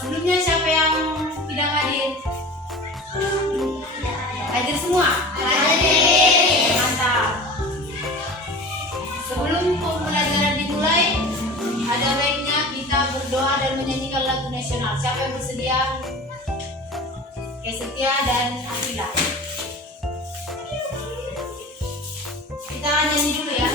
sebelumnya siapa yang tidak hadir? Hadir semua? Hadir. Mantap. Sebelum pembelajaran dimulai, ada baiknya kita berdoa dan menyanyikan lagu nasional. Siapa yang bersedia? Oke, Setia dan Akila. Kita nyanyi dulu ya.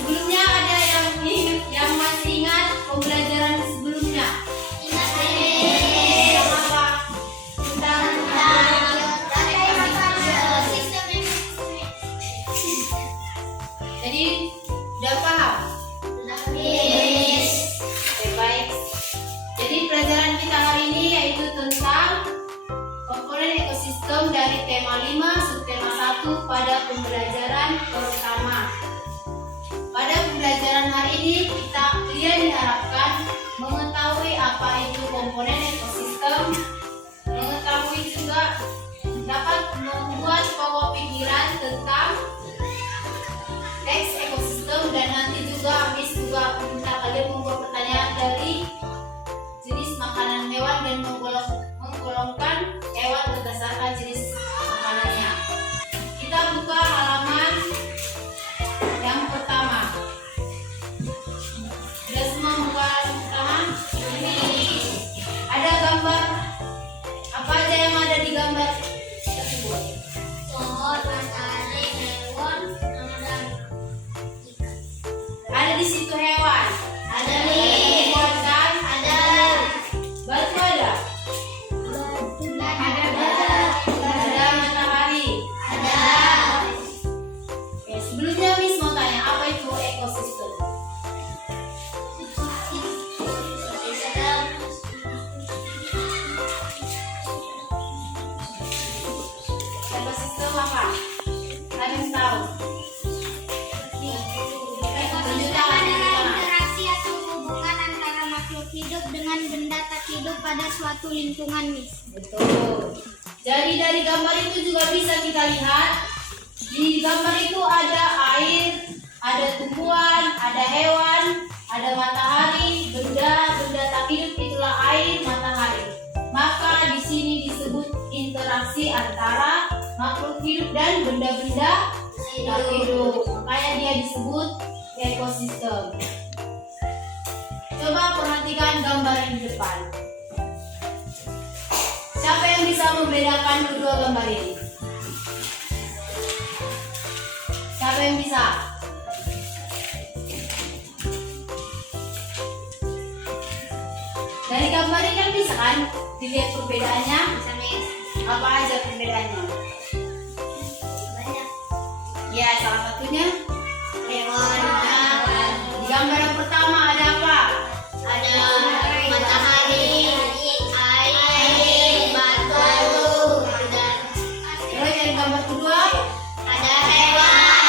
Sebelumnya ada yang masih ingat pembelajaran sebelumnya? Jadi udah paham? Oke, baik. Jadi pelajaran kita hari ini yaitu tentang komponen ekosistem dari tema 5 subtema 1 pada pembelajaran pertama. Pada pembelajaran hari ini kalian diharapkan mengetahui apa itu komponen ekosistem, mengetahui juga dapat membuat pokok pikiran tentang teks ekosistem, dan nanti juga habis juga minta kalian membuat pertanyaan dari jenis makanan hewan dan menggolongkan hewan berdasarkan jenis makanannya. Kita buka halaman yang pertama. Sudah semua buka halaman pertama? Ini ada gambar. Apa aja yang ada di gambar tersebut? Pohon, matahari, hewan, dan ada di situ hewan. Ada nih. Hewan kan? Ada. Batu ada. Ada matahari. Ada. Oke, sebelumnya Miss mau tanya, apa itu ekosistem? Ekosistem apa? Kalian tahu? Interaksi atau hubungan antara makhluk hidup dengan benda tak hidup pada suatu lingkungan, Miss. Betul. Jadi dari gambar itu juga bisa kita lihat, di gambar itu ada air, ada tumbuhan, ada hewan, ada matahari, benda tak hidup, itulah air, matahari. Maka di sini disebut interaksi antara makhluk hidup dan benda-benda tak hidup. Makanya dia disebut ekosistem. Coba perhatikan gambar yang di depan. Siapa yang bisa membedakan kedua gambar ini? Siapa yang bisa? Dari gambar ini kan bisa kan dilihat perbedaannya? Apa aja perbedaannya? Banyak. Ya, salah satunya Hewan. di gambar yang pertama ada apa? Ada matahari, air, batu, dan Terus yang gambar kedua ada hewan,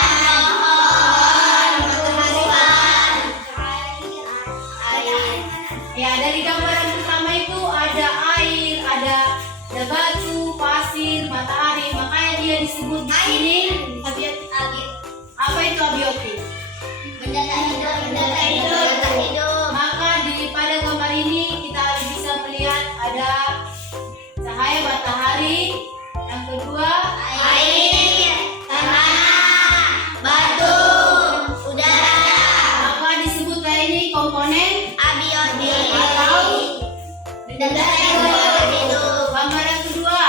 pohon, tumbuhan, Ya, dari gambar yang pertama itu ada air, ada batu, pasir, matahari. Makanya dia disebut di sini abiotik. Apa itu abiotik? Benda tak hidup. Maka pada gambar ini kita bisa melihat ada cahaya matahari, yang kedua Air, tanah, batu, udara. maka disebutlah ini komponen Abiotik. atau Benda tak hidup. gambar yang kedua.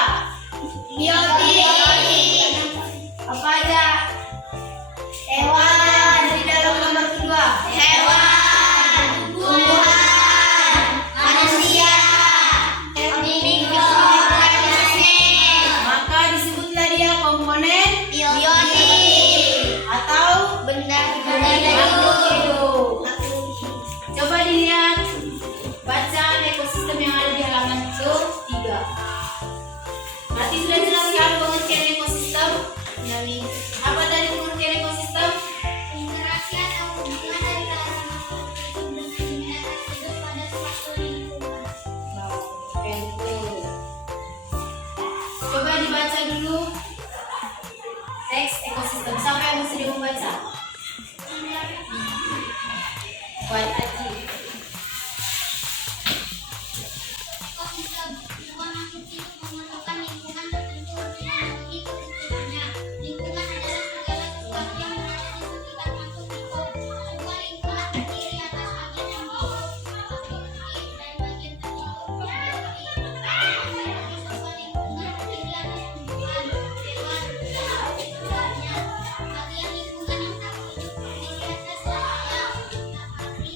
Biotik. Apa aja? Hewan. Di dalam gambar kedua. Hewan, tumbuhan, manusia, mikroorganisme, Maka disebutlah dia komponen biotik, atau benda makhluk hidup. hidup. Coba dilihat bacaan ekosistem yang ada di halaman 3. Berarti sudah jelas kan pengertian ekosistem? Apa tadi pengertian ekosistem? Interaksi atau hubungan dari makhluk hidup dengan benda tak hidup pada suatu lingkungan. Oke, betul. Coba dibaca dulu teks ekosistem. Siapa yang bersedia membaca? Buat Aji. Ekosistem, semua makhluk hidup memerlukan lingkungan tertentu untuk memenuhi kebutuhannya. Lingkungan adalah segala sesuatu yang berada di sekitar makhluk hidup. Sebuah lingkungan terdiri atas bagian yang hidup, aktivitas, dan bagian tertutup, biotik. Sebuah lingkungan terdiri atas tumbuhan, hewan, dan seterusnya. Bagian lingkungan yang tak hidup terdiri atas cahaya, matahari,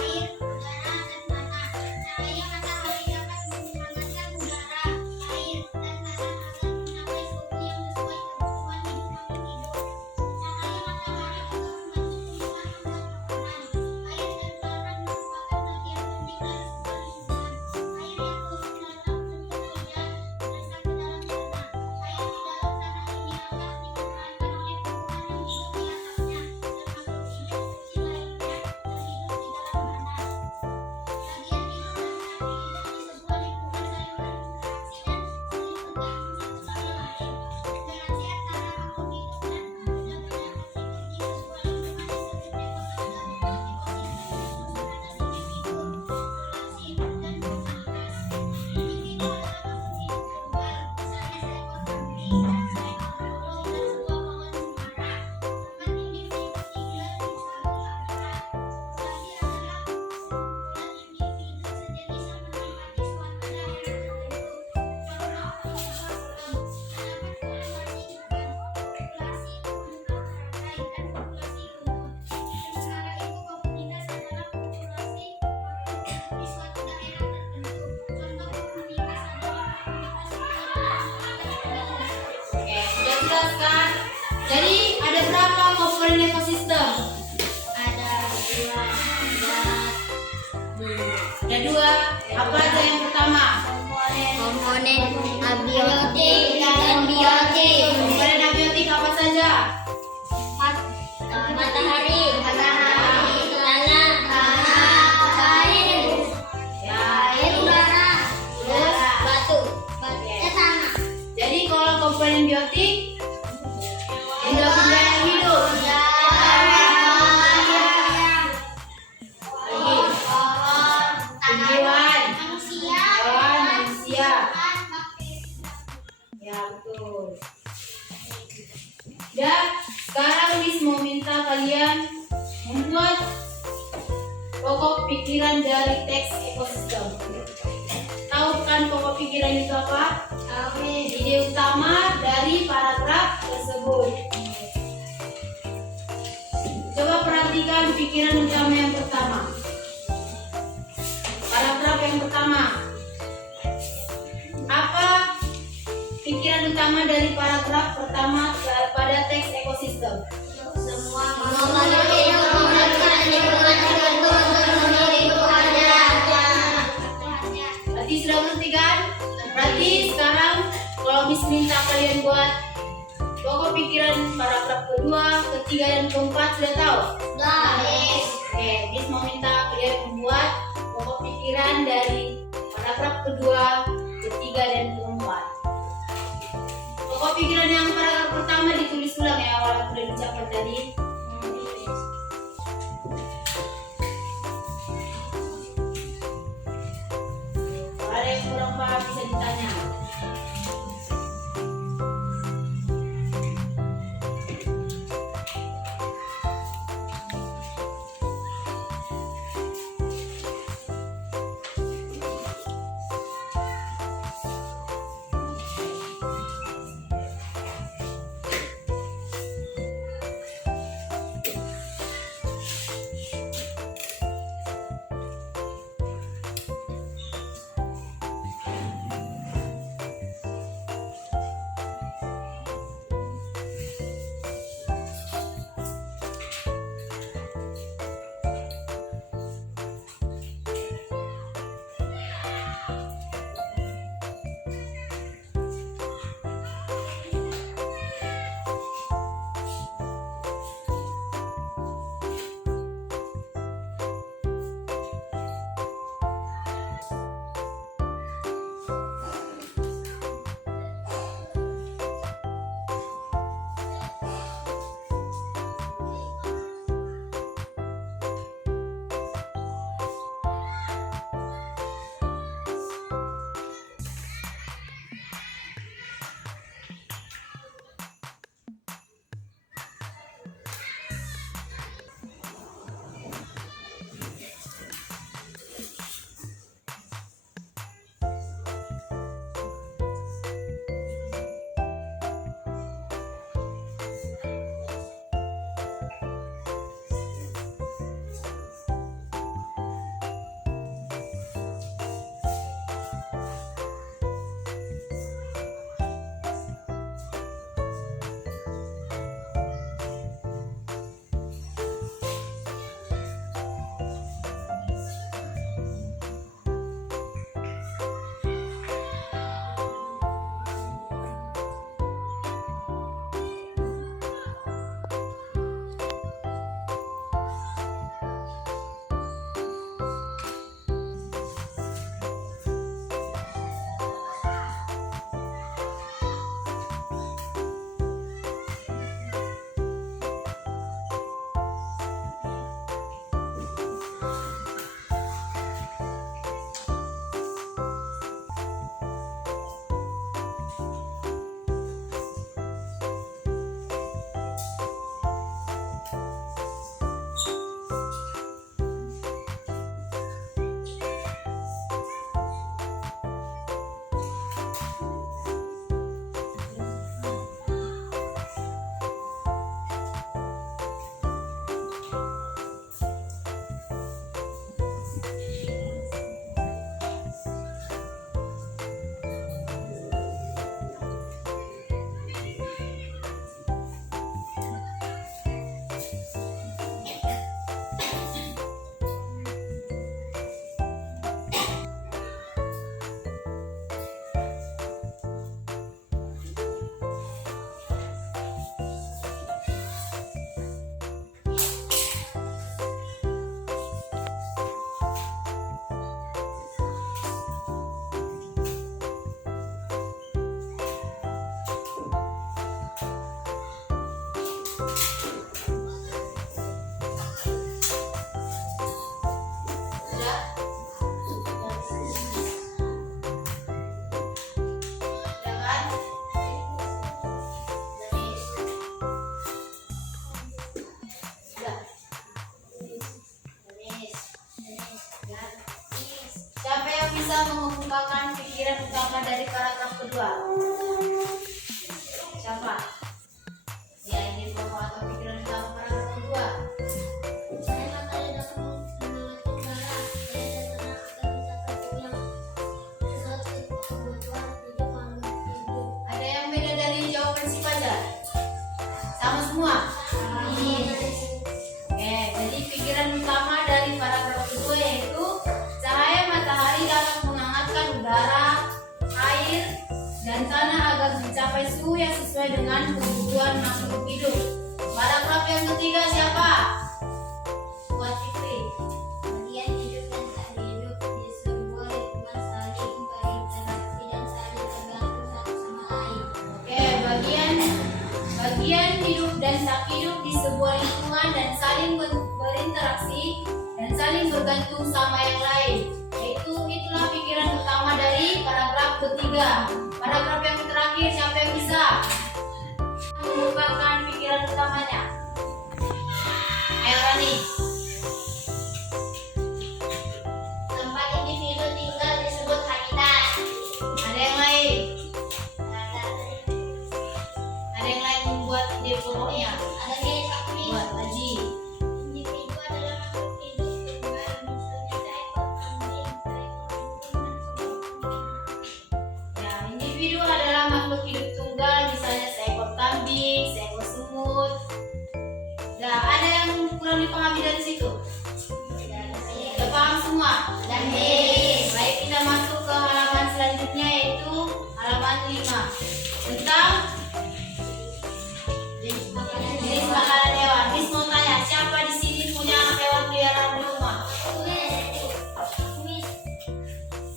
air, udara, dan tanah. Cahaya matahari dapat menghangatkan udara, air, dan tanah agar mencapai suhu yang sesuai kebutuhan hidup makhluk hidup. Cahaya matahari juga membantu tumbuhan membuat makanan. Air dan tanah merupakan bagian penting dari sebuah lingkungan. Air yang turun dalam bentuk hujan meresap ke dalam tanah. Air di dalam tanah ini akan dimanfaatkan oleh tumbuhan yang hidup di atasnya, dan makhluk hidup kecil lainnya berhidup di dalam tanah. Bagian hidup dan mati hidup di sebuah lingkungan saling berinteraksi dan saling bergantung satu sama lain. Interaksi antara makhluk hidup dan benda-benda hidup di sebuah lingkungan disebut ekosistem. Ekosistem disusun atas individu, populasi, dan komunitas. Individu adalah makhluk hidup global, misalnya seekor kambing, seekor burung, dan sebuah pohon cemara. Tempat individu tinggal di suatu habitat. Populasi adalah kumpulan individu sejenis yang menempati suatu daerah tertentu. Contoh ekosistem terdapat populasi ikan, populasi burung beragai, dan populasi lumut. Sementara itu komunitas adalah populasi makhluk hidup di suatu daerah tertentu. Contoh komunitas adalah komunitas ikan. Oke, sudah jelas kan? Jadi ada berapa komponen ekosistem? Ada dua. Ada 2. Apa aja yang pertama? Komponen abiotik dan biotik. Komponen abiotik apa saja? Matahari, tanah, air, Ya. udara, batu, tanah. Jadi kalau komponen biotik benda-benda yang hidup. Tumbuhan, Manusia, hewan, manusia. bakteri. Ya, betul. Ya, sekarang Miss mau minta kalian membuat pokok pikiran dari teks ekosistem. Tahu kan pokok pikiran itu apa? Ide utama dari paragraf tersebut. Coba perhatikan pikiran utama yang pertama. Paragraf yang pertama. Apa pikiran utama dari paragraf pertama pada teks ekosistem? Semua makhluk hidup memerlukan lingkungan tertentu untuk memenuhi kebutuhannya. Berarti sudah ngerti kan? Berarti sekarang kalau Miss minta kalian buat pokok pikiran paragraf kedua, ketiga, dan keempat sudah tahu? Oke, Miss mau minta kalian membuat pokok pikiran kedua, ketiga, dan keempat. Pokok pikiran yang paragraf pertama ditulis ulang ya, awal aku udah ucapkan tadi. Kalau ada yang kurang paham bisa ditanya. Mengemukakan pikiran utama dari paragraf kedua. Siapa? Ya, ini pokok atau pikiran utama paragraf kedua. Saya materi dapat membantu negara. Saya dan tenang akan mencapai tujuan sesuatu kebutuhan hidup makhluk hidup. Ada yang beda dari jawaban si Fajar? Sama semua? Oke, jadi pikiran utama dari paragraf kedua yaitu cahaya matahari dapat menghangatkan udara, air, dan tanah agar mencapai suhu yang sesuai dengan kebutuhan makhluk hidup. Paragraf yang ketiga siapa? Buat Fikri. Kemudian hidup dan tak hidup di sebuah lingkungan saling bagian hidup dan tak hidup di sebuah lingkungan dan saling berinteraksi dan saling bergantung sama yang lain. Itulah pikiran utama dari paragraf ketiga. Paragraf yang terakhir, siapa yang bisa mengungkapkan pikiran utamanya? Ayo Rani. Tempat individu tinggal disebut habitat. Ada yang lain? Ada yang lain membuat ide pokoknya? Ada nih kami. Buat Haji. Individu adalah makhluk hidup tunggal, misalnya seekor kambing, seekor burung, Ya, individu adalah makhluk hidup tunggal, misalnya seekor kambing, seekor semut. Nah, ada yang kurang dipahami dari situ? Sudah paham semua? Baik, kita masuk ke halaman selanjutnya, yaitu halaman 5 tentang jenis makanan hewan. Miss mau tanya, siapa di sini punya hewan peliharaan di rumah?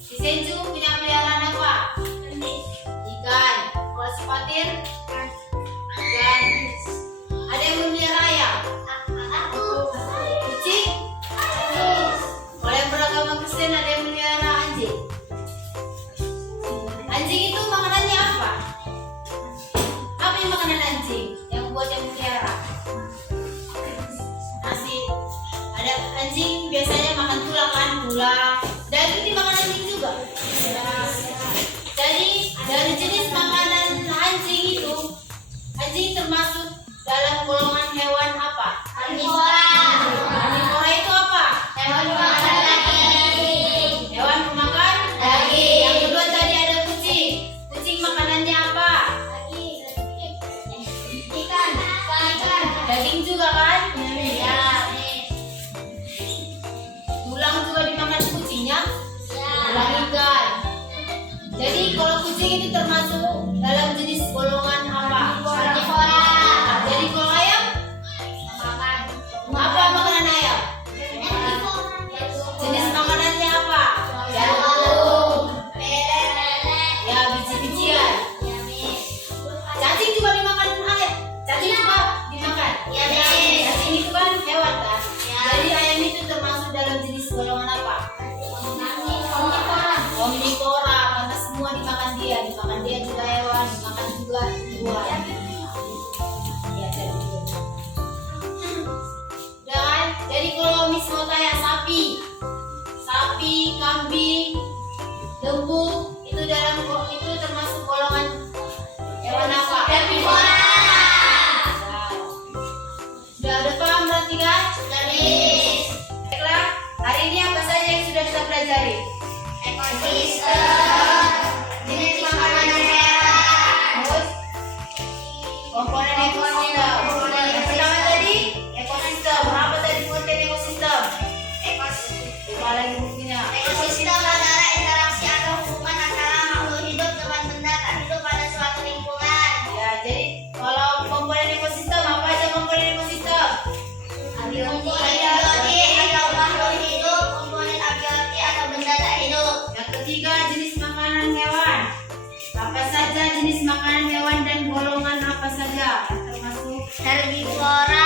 Si Senju punya peliharaan apa? Ikan. Kalau si Fatir? Ikan. Ada yang memelihara ayam? Kucing? Kalau yang beragama Kristen ada yang memelihara anjing? Anjing itu makanannya apa? Apa yang makanan anjing yang buat yang memelihara? Nasi. Ada anjing biasanya makan tulang kan? Tulang. Dan itu dimakan anjing juga. Jadi dari jenis makanan anjing itu, anjing termasuk dalam golongan hewan apa? Karnivora. Karnivora itu apa? Hewan pemakan daging. Hewan pemakan daging. Yang kedua tadi ada kucing. Kucing makanannya apa? Ikan. Daging juga kan? Ya. Tulang juga dimakan kucingnya. Tulang ikan. Jadi kalau kucing itu termasuk dalam jenis golongan apa? Karnivora. Jadi kalau ayam, apa makanan ayam? Jenis makanannya apa? Jagung. Ya, biji-bijian. Cacing juga dimakan ayam. Cacing juga dimakan. Cacing itu kan hewan kan? Jadi ayam itu termasuk dalam jenis golongan apa? Omnivora. Karena semua dimakan dia. Dimakan dia juga hewan, dimakan juga buah. Ya, dan jadi kalau Miss mau tanya sapi, kambing, lembu itu termasuk golongan hewan apa? Herbivora. Sudah paham berarti kan? Baiklah, hari ini apa saja yang sudah kita pelajari? Ekosistem. Jenis makanan hewan. Terus komponen ekosistem. Yang pertama tadi ekosistem. Apa tadi konten ekosistem? Coba lagi bukunya. Ekosistem adalah interaksi atau hubungan antara makhluk hidup dengan benda tak hidup pada suatu lingkungan. Ya, jadi kalau komponen ekosistem apa aja komponen ekosistem? Abiotik atau makhluk hidup, komponen abiotik atau benda tak hidup. Yang ketiga jenis makanan hewan. Apa saja jenis makanan hewan dan golongan apa saja yang termasuk? Herbivora,